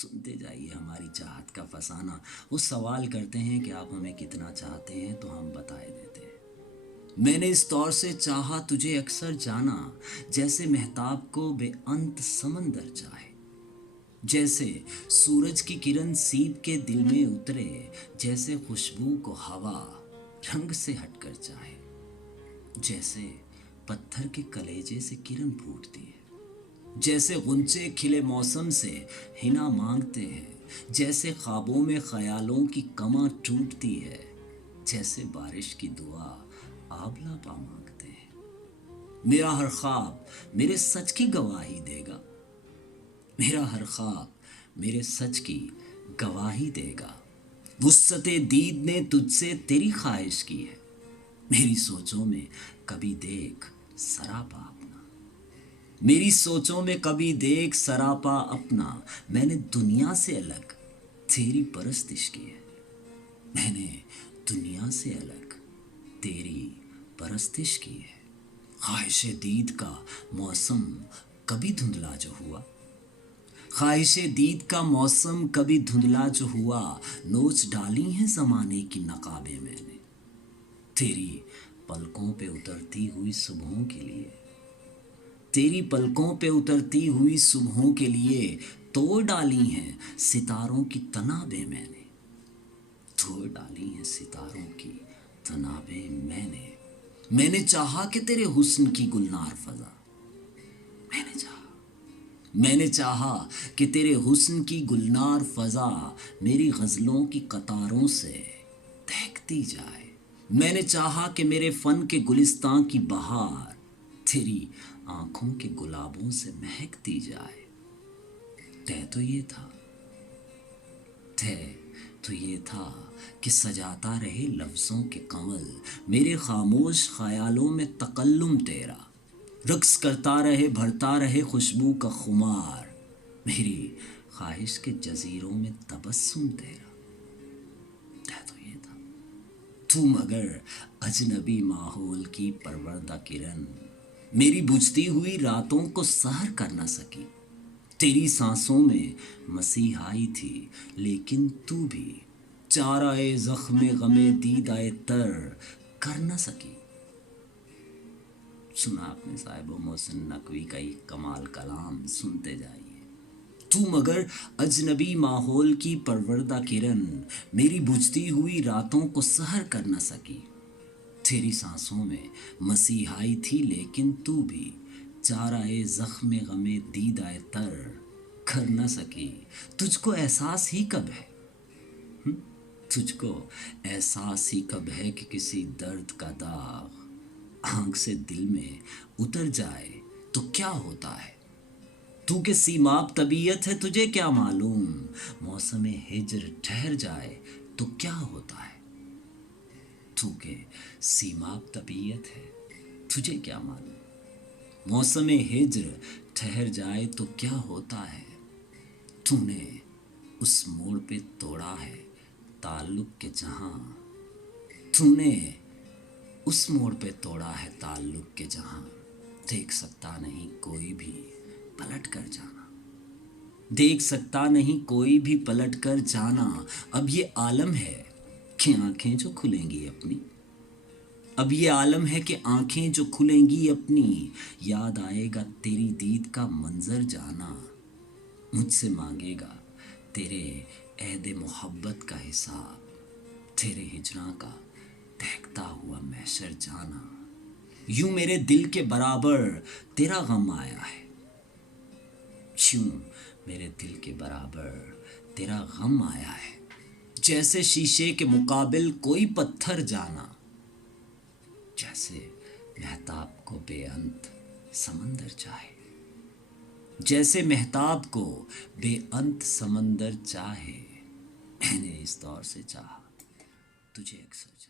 سنتے جائیے ہماری چاہت کا فسانہ. وہ سوال کرتے ہیں کہ آپ ہمیں کتنا چاہتے ہیں تو ہم بتائے دیتے ہیں. میں نے اس طور سے چاہا تجھے اکثر جانا جیسے مہتاب کو بے انت سمندر چاہے. جیسے سورج کی کرن سیب کے دل میں اترے, جیسے خوشبو کو ہوا رنگ سے ہٹ کر چاہے. جیسے پتھر کے کلیجے سے کرن پھوٹتی ہے, جیسے غنچے کھلے موسم سے ہنا مانگتے ہیں, جیسے خوابوں میں خیالوں کی کماں ٹوٹتی ہے, جیسے بارش کی دعا آبلا پا مانگتے ہیں. میرا ہر خواب میرے سچ کی گواہی دے گا, میرا ہر خواب میرے سچ کی گواہی دے گا. وسعت دید نے تجھ سے تیری خواہش کی ہے, میری سوچوں میں کبھی دیکھ سراپا اپنا. میری سوچوں میں کبھی دیکھ سراپا اپنا. میں نے دنیا سے الگ تیری پرستش کی ہے, میں نے دنیا سے الگ تیری پرستش کی ہے. خواہش دید کا موسم کبھی دھندلا جو ہوا, خواہش دید کا موسم کبھی دھندلا جو ہوا, نوچ ڈالی ہیں زمانے کی نقابیں میں نے تیری پلکوں پہ اترتی ہوئی صبحوں کے لیے. تیری پلکوں پہ اترتی ہوئی صبحوں کے لیے توڑ ڈالی ہیں ستاروں کی تنابیں میں نے, توڑ ڈالی ہیں ستاروں کی تنابیں میں نے. میں نے چاہا کہ تیرے حسن کی گلنار فضا, میں نے چاہا کہ تیرے حسن کی گلنار فضا میری غزلوں کی قطاروں سے دہکتی جائے. میں نے چاہا کہ میرے فن کے گلستان کی بہار تیری آنکھوں کے گلابوں سے مہکتی جائے. طے تو یہ تھا, طے تو یہ تھا کہ سجاتا رہے لفظوں کے کنول میرے خاموش خیالوں میں تکلم تیرا, رقص کرتا رہے بھرتا رہے خوشبو کا خمار میری خواہش کے جزیروں میں تبسم تیرا. طے تو یہ تھا. تو مگر اجنبی ماحول کی پروردہ کرن میری بجھتی ہوئی راتوں کو سحر کر نہ سکی. تیری سانسوں میں مسیحائی تھی لیکن تو بھی چارہ زخم غم دیدہ تر کر نہ سکی. سنا آپ نے صاحب محسن نقوی کا ایک کمال کلام, سنتے جائیے. تو مگر اجنبی ماحول کی پروردہ کرن میری بجھتی ہوئی راتوں کو سحر کر نہ سکی. تیری سانسوں میں مسیحائی تھی لیکن تو بھی چارہ زخم غم دیدہ تر کر نہ سکی. تجھ کو احساس ہی کب ہے, تجھ کو احساس ہی کب ہے کہ کسی درد کا داغ آنکھ سے دل میں اتر جائے تو کیا ہوتا ہے. تو کہ سیماب طبیعت ہے تجھے کیا معلوم, موسم ہجر ٹھہر جائے تو کیا ہوتا ہے. تو کہ سیماب طبیعت ہے تجھے کیا معلوم, موسم ہجر ٹھہر جائے تو کیا ہوتا ہے. تو نے اس موڑ پہ توڑا ہے تعلق کے جہاں, تو نے اس موڑ پہ توڑا ہے تعلق کے جہاں. دیکھ سکتا نہیں کوئی بھی پلٹ کر جانا, دیکھ سکتا نہیں کوئی بھی پلٹ کر جانا. اب یہ عالم ہے کہ آنکھیں جو کھلیں گی اپنی, اب یہ عالم ہے کہ آنکھیں جو کھلیں گی اپنی. یاد آئے گا تیری دید کا منظر جانا, مجھ سے مانگے گا تیرے عہد محبت کا حساب, تیرے ہجراں کا دہکتا ہوا محشر جانا. یوں میرے دل کے برابر تیرا غم آیا ہے, یوں میرے دل کے برابر تیرا غم آیا ہے. جیسے شیشے کے مقابل کوئی پتھر جانا, جیسے مہتاب کو بے انت سمندر چاہے, جیسے مہتاب کو بے انت سمندر چاہے. میں نے اس طور سے چاہا تجھے اکثر چاہا.